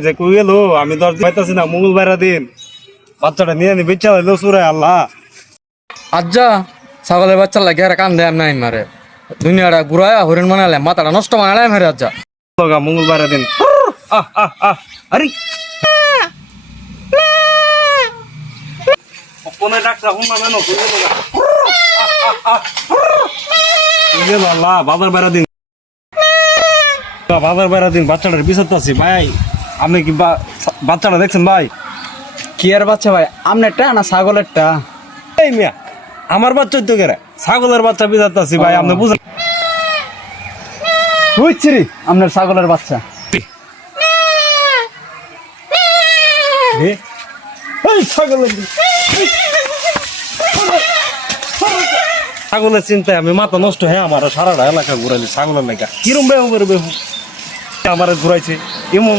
যে কই গেল আমি তো আর পাইতাছি না মঙ্গলবার দিন বাচ্চাটা নিয়ে নি বেচা হইলো সুরে আল্লাহ আজ্জা ছাগলের বাচ্চা লাগে আর কান দেয় নাই মারে দুনিয়াটা ঘুরায় হরিণ বানালে মাথাটা নষ্ট বানালে মারে আজ্জা লগা মঙ্গলবার দিন আহ আহ আহ আরে কোনে ডাকটা হুন না মেনো কই গেল কই গেল আল্লাহ বাজার বাইরা দিন বাজার বাইরা দিন বাচ্চাটার বিচারতাছি ভাই আপনি কি বাচ্চাটা দেখছেন ভাই কি আর বাচ্চা ভাই আমনেরটা না ছাগলেরটা এই মিয়া আমার বাচ্চা তো কেরে ছাগলের বাচ্চা বিচারতাছি ভাই আপনি বুঝেন বুঝছি রে আপনার ছাগলের বাচ্চা ছাগলের চিন্তায় আমি মাথা নষ্ট হয়ে আমার সারাটা এলাকা ঘুরাইলি ছাগলের লেখা কিরম বেহু বেহু আমার ঘুরাইছে এমন